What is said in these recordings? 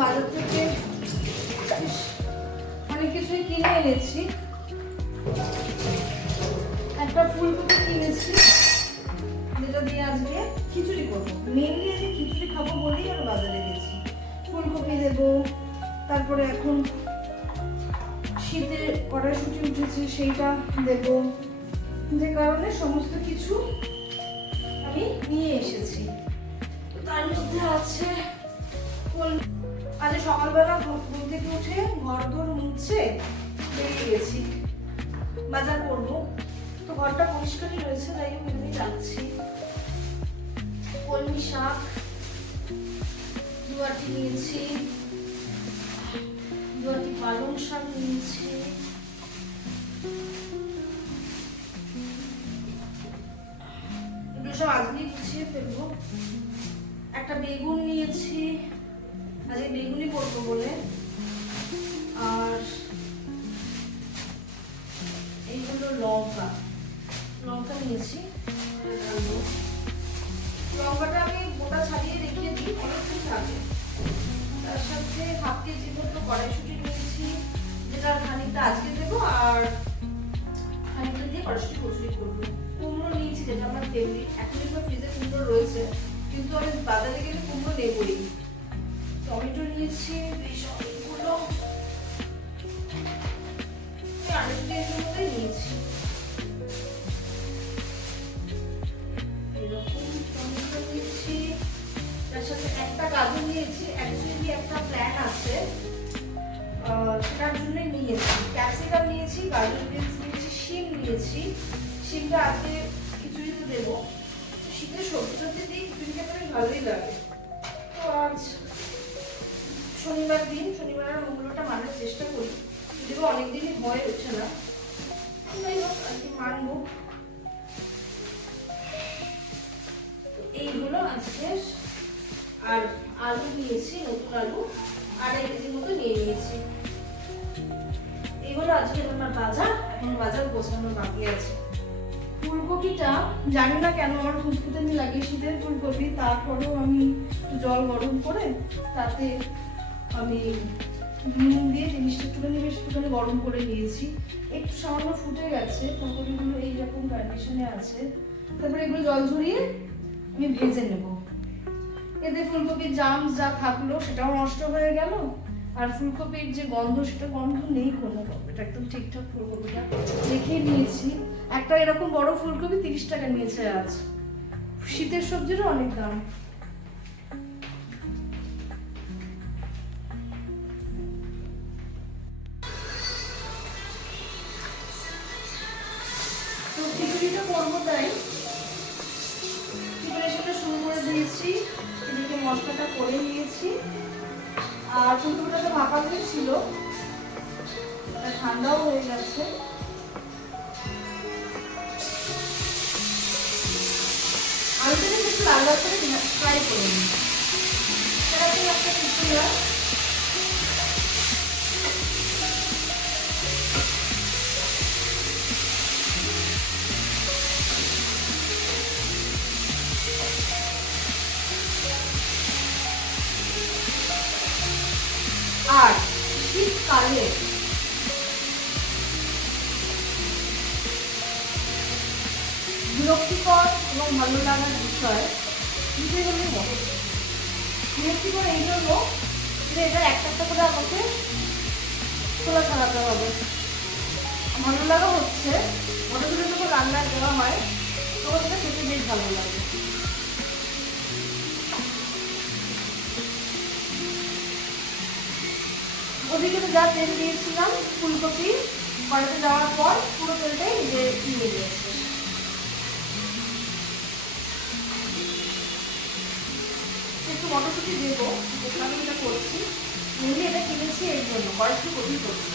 বাজার থেকে অনেক কিছুই কিনে এনেছি। একটা ফুলকপি কিনেছি, যেটা দিয়ে আজকে খিচুড়ি করব। মেনলি আজকে খিচুড়ি খাব বলেই আমি বাজারে গেছি। ফুলকপি দেবো, তারপরে এখন শীতে কড়াইশুটি উঠেছে, সেইটা দেবো। যে কারণে সমস্ত কিছু আমি নিয়ে এসেছি। তার মধ্যে আছে আজ সকালবেলা ঘুম থেকে উঠে ঘর দোর মুছে বেরিয়ে গেছি। বাজার করব। তো ঘরটা পরিষ্কারই রয়েছে, তাই আমি যাচ্ছি। কলমি শাক দুয়াটি নিয়েছি। দুয়াটি পালং শাক নিয়েছি। সব আজকেই গুছিয়ে ফেলব। একটা বেগুন নিয়েছি। আজকে বেগুনি করব বলে। আর এইগুলো লঙ্কা। লঙ্কা নিয়েছি। লঙ্কাটা আমি গোটা ছাড়িয়ে রেখে দিই অনেকদিন থাকে। তার সাথে হাফ কেজি মতো কড়াইশুটি নিয়েছি, যেটা খানিকটা আজকে দেবো, আর খানিকটা দিয়ে কড়াইশুটি কচুরি করব। কুমড়ো নিয়েছি, যেটা আমার ফেভারিট এখন ফ্রিজে কুমড়ো রয়েছে, কিন্তু আমি বাজারে গেলে কুমড়ো নেবই। টমেটো নিয়েছি, বেশ অনেকগুলো। নিয়েছি। টমেটো নিয়েছি। তার সাথে একটা নিয়েছি। একটা প্ল্যান আছে। নিয়েছি। নিয়েছি নিয়েছি, শিম নিয়েছি। শিমটা দেবো। শীতের সবজি টবজি দিয়ে খিচুড়ি খেতে ভালোই লাগে। তো আজ শনিবার দিন শনিবার আর মঙ্গলটা মানার চেষ্টা করি। যদিও অনেকদিনই হয়ে ওঠে না। যাই হোক আর কি মানবো এইগুলো আজকে আর আলু নিয়েছি, নতুন আলু। আড়াই কেজির মতো নিয়ে নিয়েছি। এইগুলো আজকে আমার বাজার। এখন বাজার গোছানোর বাকি আছে। ফুলকপিটা, জানি না কেন আমার ফুলকপিতে আমি লাগিয়ে শীতের ফুলকপি, তারপরেও আমি জল গরম করে তাতে আমি নুন দিয়ে জিনিসটা একটুখানি বেশ একটুখানি গরম করে নিয়েছি। একটু সামান্য ফুটে গেছে, ফুলকপিগুলো এইরকম কন্ডিশনে আছে। তারপরে এগুলো জল ঝরিয়ে আমি ভেজে নেব। এতে ফুলকপির জামস যা থাকল সেটাও নষ্ট হয়ে গেল। আর ফুলকপির যে গন্ধ, সেটা গন্ধ নেই কোনো এটা একদম ঠিকঠাক ফুলকপিটা দেখে নিয়েছি। একটা এরকম বড় ফুলকপি তিরিশ টাকা নিয়েছে আজ। শীতের সবজিরও অনেক দাম। করব তাই প্রিপারেশনটা শুরু করে দিয়েছি। এদিকে মশলাটা করে নিয়েছি। আর ফুলকপিটা তো ভাপা এটা ঠান্ডাও হয়ে গেছে। আলুটাকে একটু লাল লাল করে ফ্রাই করে নিই। সেটাতে একটা কিছু না। ভালো লাগার বিষয় দুটোই হলে মটর বিরক্তিকর এই জন্য যে এটা একটা একটা করে আমাকে খোলা ছাড়াতে হবে। ভালো লাগা হচ্ছে মটরগুলো যখন রান্নায় দেওয়া হয়, তখন সেটা খেতে বেশ ভালো লাগে। ওদিকে তো যা তেল দিয়েছিলাম, ফুলকপি কড়াতে দেওয়ার পর পুরো তেলটাই যে নিয়ে গিয়েছে মটরশুটি দেবো যেটা আমি এটা করছি। মেনলি এটা কিনেছি এই জন্য কয়েকটি কবি করছি।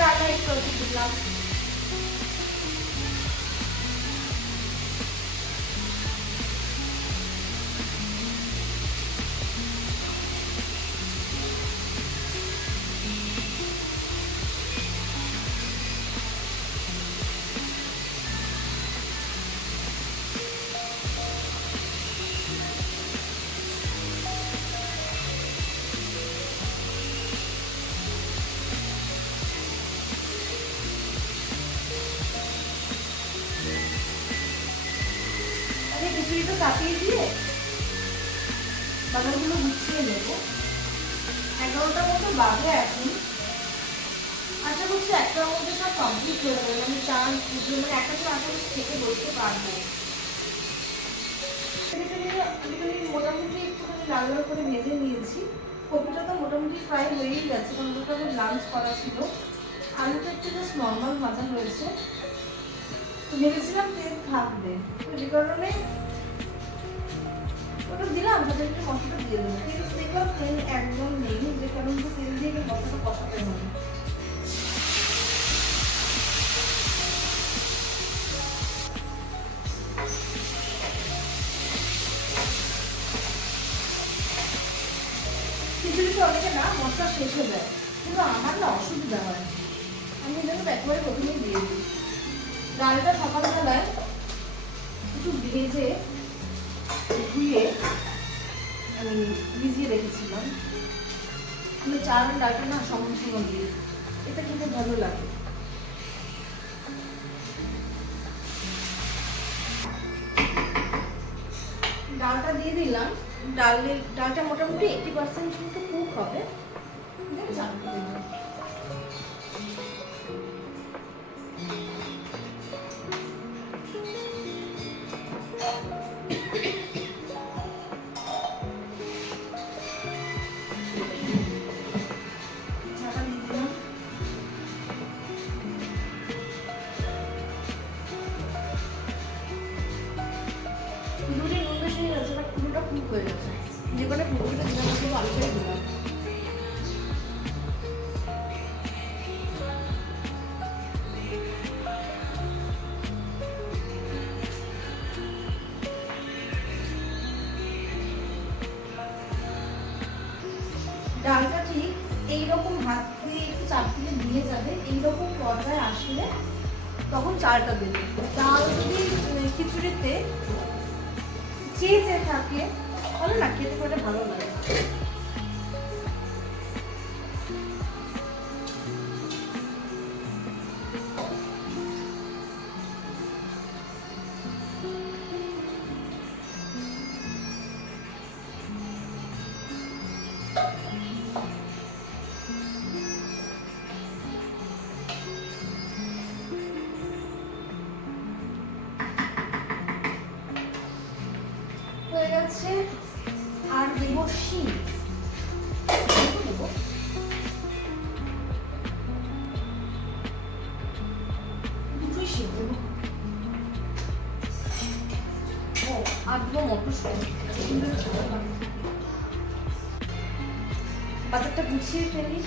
রান্না একটু দিলাম। একটার মধ্যে সব কমপ্লিট হয়ে যাবে। মানে চার মানে একটা তো করছি থেকে বসতে পারব। মোটামুটি একটুখানি লাল লাল করে ভেজে নিয়েছি। কপিটা তো মোটামুটি ফ্রাই হয়েই গেছে, কারণ ওটা লাঞ্চ করা ছিল। আলুটা একটু জাস্ট নর্মাল ভাজা হয়েছে। তো ভেবেছিলাম তেল থাকবে তো যে কারণে ওটা দিলাম তাদের একটু মশলাটা দিয়ে দেবো কিন্তু দেখলাম তেল একদম নেই, যে কারণে তেল দিয়ে মশলাটা কষাতে হবে খিচুড়িতে অনেকে না মশলা শেষ হয়ে যায়। কিন্তু আমার না অসুবিধা হয়। আমি জন্য একেবারে প্রথমেই দিয়ে দিই। ডালটা সকালবেলায় একটু ভেজে ধুয়ে আমি ভিজিয়ে রেখেছিলাম। আমি চাল ডালটা না সমান সমান দিই। এটা খেতে ভালো লাগে। ডালটা দিয়ে দিলাম। ডালে ডালটা মোটামুটি এইটি পার্সেন্ট কিন্তু হবে এইরকম হাত দিয়ে একটু চাপ দিয়ে নিয়ে যাবে, এইরকম পর্যায়ে আসলে তখন চালটা দেবে চাল যদি খিচুড়িতে খিচুড়িতে চেয়ে থাকে তাহলে না? খেতে করে ভালো লাগে গুছিয়ে ফেলি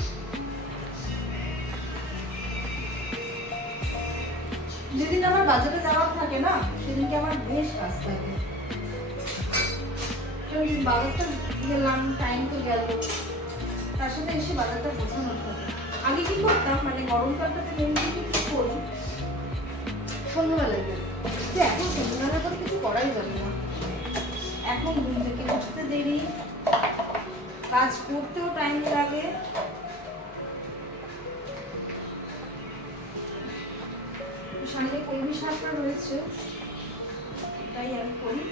যেদিন আমার বাজারে যাওয়ার থাকে না, সেদিনকে আমার বেশ কাজ থাকে। বাজারটা গেলাম টাইম তো গেল, তার সাথে এসে বাজারটা গোছানোর থাকে। আগে কি করতাম? মানে গরমকালটাতে মেনলি কি করি তো এখন সন্ধ্যাবেলা করে কিছু করাই যাবে না। এখন ঘুম থেকে উঠতে দেরি কাজ করতেও টাইম লাগে। সামনে কলমি শাকটা রয়েছে, তাই আমি করি।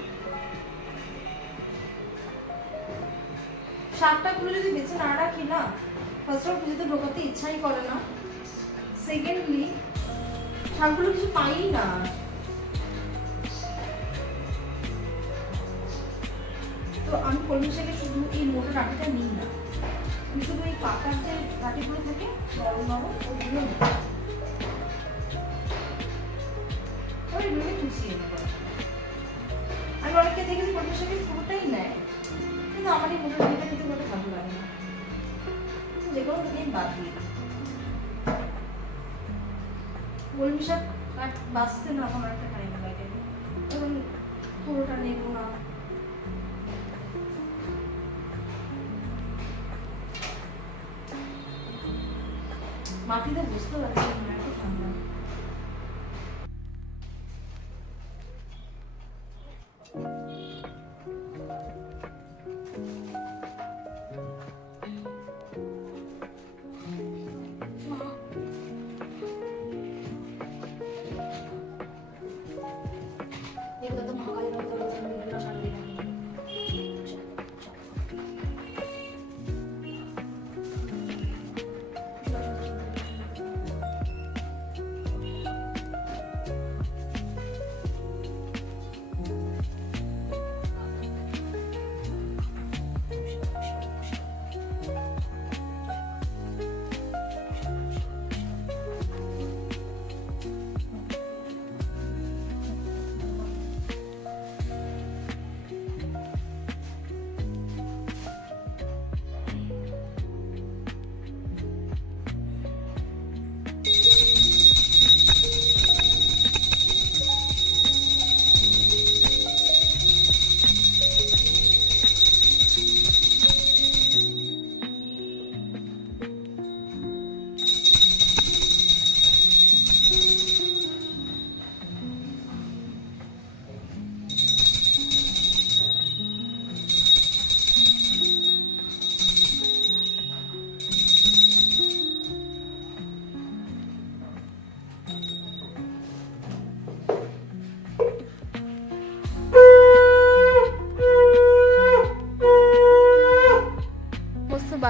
শাকটা গুলো যদি বেছে না রাখি না ফার্স্ট অফ ফ্রিজে ঢোকাতে ইচ্ছাই করে না। সেকেন্ডলি শাকগুলো কিছু পাই না। তো আমি কলমি শাকে শুধু এই মোটা ডাঁটিটা নিই না। আমি শুধু এই পাতার যে ডাঁটিগুলো থাকে নরম নরম ওইগুলো নিই। এগুলোকে কুচিয়ে নেব আমি অনেককে দেখেছি কলমি শাকের পুরোটাই নেয়। কিন্তু আমার এই মোটা ডাঁটিটা খেতে খুব ভালো লাগে না। যে কোনো আমি বাদ দিই। কলমি শাক বাঁচতে না আমার একটা টাইম লাগে। এবং পুরোটা নেব না। মাটিতে বুঝতে পারছি না এত ঠান্ডা এগুলো তো ভাঙাই না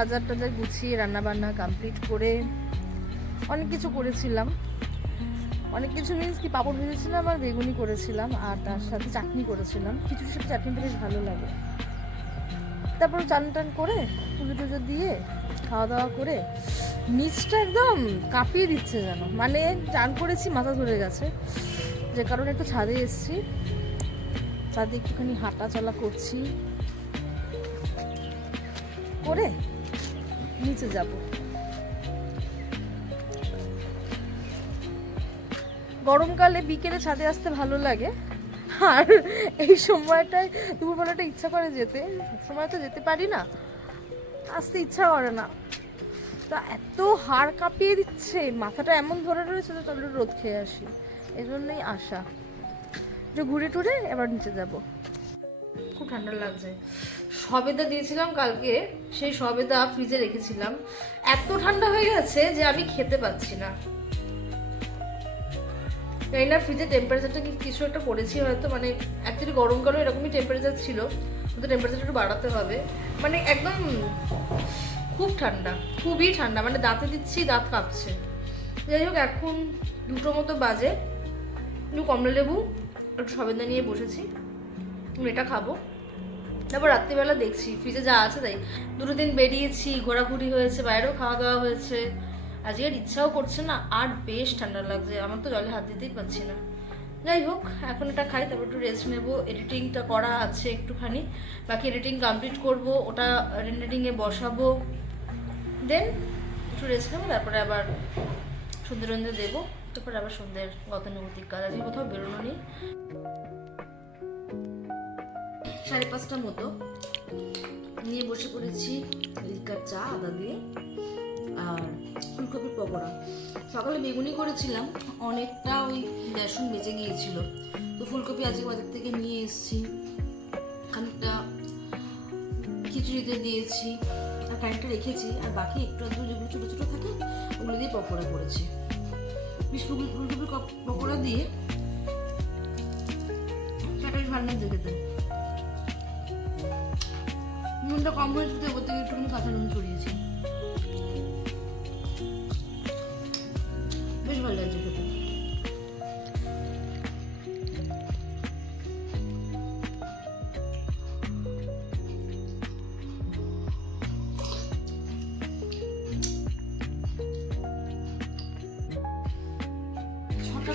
বাজার টাজার গুছিয়ে রান্না বান্না কমপ্লিট করে অনেক কিছু করেছিলাম। অনেক কিছু মিন্স কি পাপড় ভেজেছিলাম, আর বেগুনি করেছিলাম, আর তার সাথে চাটনি করেছিলাম। কিছু সাথে চাটনিটা বেশ ভালো লাগে। তারপর চান টান করে পুজো টুজো দিয়ে খাওয়া দাওয়া করে নিচটা একদম কাঁপিয়ে দিচ্ছে যেন। মানে চান করেছি, মাথা ধরে গেছে। যে কারণে একটু ছাদে এসেছি। ছাদে একটুখানি হাঁটা চলা করছি। করে নিচে যাব। গরমকালে বিকেলে ছাদে আসতে ভালো লাগে। আর এই সময়টায় দুপুরবেলাটা ইচ্ছা করে যেতে সময় তো যেতে পারি না। আসতে ইচ্ছা করে না। তা এত হাড় কাঁপিয়ে দিচ্ছে, মাথাটা এমন ধরে রয়েছে তো চলো রোদ খেয়ে আসি। এজন্যই আসা যে ঘুরে টুরে এবার নিচে যাব। খুব ঠান্ডা লাগছে। সবেদা দিয়েছিলাম কালকে, সেই সবেদা ফ্রিজে রেখেছিলাম। এত ঠান্ডা হয়ে গেছে যে আমি খেতে পাচ্ছি না। জানি না ফ্রিজের টেম্পারেচারটা কি কিছু একটা করেছি হয়তো মানে অ্যাকচুয়ালি গরমকালে এরকমই টেম্পারেচার ছিল হয়তো টেম্পারেচার একটু বাড়াতে হবে। মানে একদম খুব ঠান্ডা, খুবই ঠান্ডা মানে দাঁতে দিচ্ছি, দাঁত কাঁপছে। যাই হোক, এখন দুটো মতো বাজে। একটু কমলা লেবু, একটু সবেদা নিয়ে বসেছি। এটা খাব। তারপর রাত্রিবেলা দেখছি ফ্রিজে যা আছে তাই। দুটো দিন বেরিয়েছি, ঘোরাঘুরি হয়েছে, বাইরেও খাওয়া দাওয়া হয়েছে। আজকে ইচ্ছাও করছে না, আর বেশ ঠান্ডা লাগছে, আমার তো জলে হাত দিতেই পারছি না। যাই হোক, এখন এটা খাই, তারপর একটু রেস্ট নেব এডিটিংটা করা আছে একটুখানি, বাকি এডিটিং কমপ্লিট করব, ওটা রেন্ডারিংয়ে বসাবো। দেন একটু রেস্ট নেব, তারপরে আবার সন্ধ্যে রন্ধে দেবো, তারপরে আবার সন্ধ্যের গতানুগতিক কাজ, আজকে কোথাও বেরোনো নেই। সাড়ে পাঁচটা মতো। নিয়ে বসে পড়েছি লিকার চা, আদা দিয়ে, আর ফুলকপির পকোড়া। সকালে বেগুনি করেছিলাম, অনেকটা ওই বেসন বেঁচে গিয়েছিল। তো ফুলকপি আজকে বাজার থেকে নিয়ে এসেছি। খানিকটা খিচুড়িতে দিয়েছি, আর খানিকটা রেখেছি, আর বাকি একটু আধটু যেগুলো ছোটো ছোটো থাকে, ওগুলো দিয়ে পকোড়া করেছি। বিশ ফুল ফুলকপির পকোড়া দিয়ে সেটা বেশ ভালো নুনটা কম হয়েছে তো ওপর থেকে একটুখানি কাঁচা নুন ছড়িয়েছি বেশ ভালো লাগছে খেতে।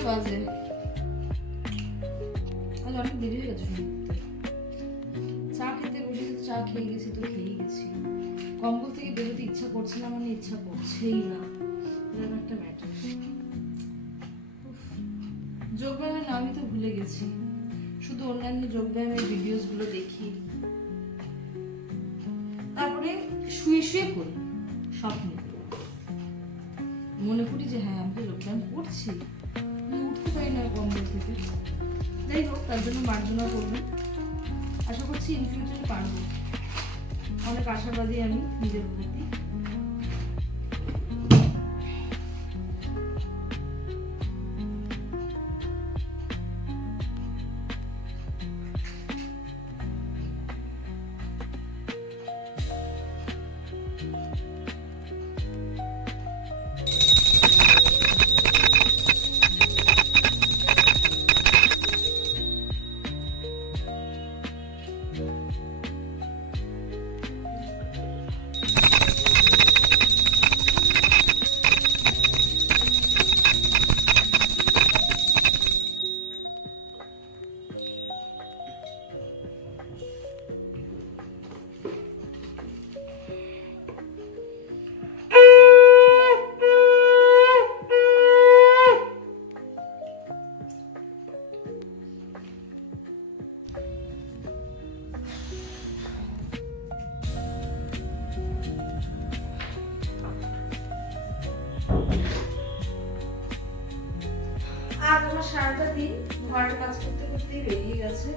বাজে। আজ অনেক দেরি হয়ে গেছে চা খেয়ে গেছি তো খেয়েই গেছি। কম্বল থেকে বেরোতে ইচ্ছা করছে না মানে ইচ্ছা করছেই না। এরকম একটা ম্যাটার যোগব্যায়ামের নামই তো ভুলে গেছি। শুধু অন্যান্য যোগব্যায়ামের ভিডিওসগুলো দেখি। তারপরে শুয়ে শুয়ে করি, স্বপ্নে। মনে করি যে হ্যাঁ আমি যোগব্যায়াম করছি। উঠতে পারি না কম্বল থেকে। যাই হোক, তার জন্য মার্জনা করবেন আশা করছি ইন ফিউচারে পারব। অনেক আশাবাদী আমি নিজের প্রতি। করতেই বেরিয়ে গেছে।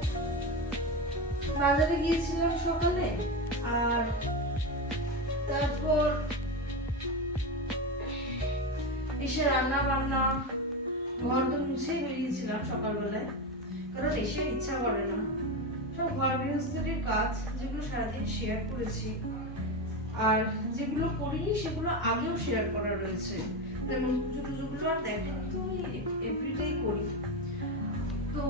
বাজারে গিয়েছিলাম সকালে, আর তারপর এসে রান্না বান্না ঘর তো মুছেই বেরিয়েছিলাম সকালবেলায়। কারণ এসে ইচ্ছা করে না। সব ঘর গৃহস্থলীর কাজ যেগুলো সারাদিন শেয়ার করেছি, আর যেগুলো করিনি সেগুলো আগেও শেয়ার করা রয়েছে। যেমন টুজোগুলো আর দেখেন তো এভরিডেই করি। তো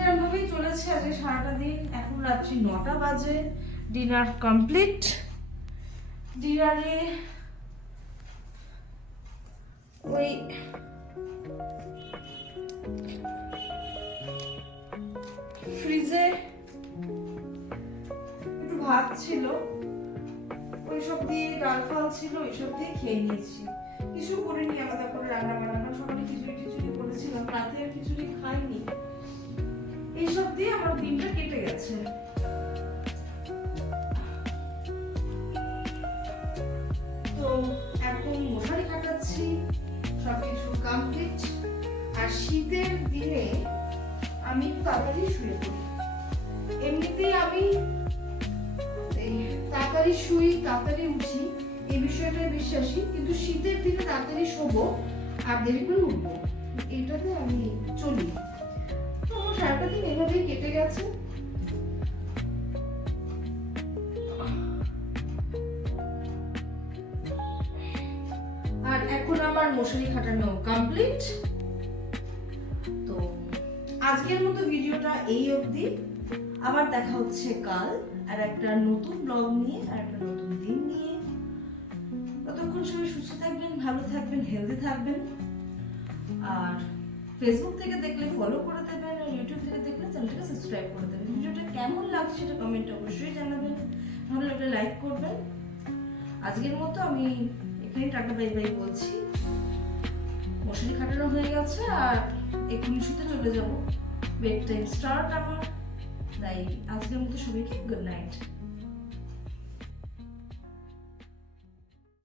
এরকমভাবেই চলেছে আজকে সারাটা দিন। এখন রাত্রি নটা বাজে। ডিনার কমপ্লিট ডিনারে ওই ফ্রিজে একটু ভাত ছিল। ওইসব দিয়ে ডাল ফাল ছিল, ওইসব দিয়ে খেয়ে নিয়েছি। কিছু করিনি, আলাদা করে রান্না বান্না সকালে খিচুড়ি টিচুড়ি করেছিলাম। রাতে আর খিচুড়ি খাইনি। এইসব দিয়ে আমার কেটে গেছে। তো এখন মশারি কাটাচ্ছি, সবকিছু কমপ্লিট আর শীতের দিনে আমি তাড়াতাড়ি শুয়ে পড়ি। এমনিতেই আমি তাড়াতাড়ি শুই, তাড়াতাড়ি উঠি, এই বিষয়টায় বিশ্বাসী। কিন্তু শীতের দিনে তাড়াতাড়ি শোবো আর দেরি করে উঠবো এইটাতে আমি চলি। সারাটা দিন এভাবেই কেটে গেছে? আর এখন আমার মশারি খাটানো কমপ্লিট তো আজকের মতো ভিডিওটা এই অবধি। আবার দেখা হচ্ছে কাল আর একটা নতুন ব্লগ নিয়ে আর একটা নতুন দিন নিয়ে। ততক্ষণ সবাই সুস্থ থাকবেন, ভালো থাকবেন হেলদি থাকবেন। আর ফেসবুক থেকে দেখলে ফলো করে দেবেন আর ইউটিউব থেকে দেখলে চ্যানেলটাকে সাবস্ক্রাইব করে দেবেন। ভিডিওটা কেমন লাগছে সেটা কমেন্টে অবশ্যই জানাবেন। ভালো লাগলে লাইক করবেন। আজকের মতো আমি এখানে টাটা বাই বাই বলছি। মশারি খাটানো হয়ে গেছে আর এক্ষুনি শুতে চলে যাব। বেড টাইম স্টার্ট আমার। তাই আজকের মতো সবাইকে গুড নাইট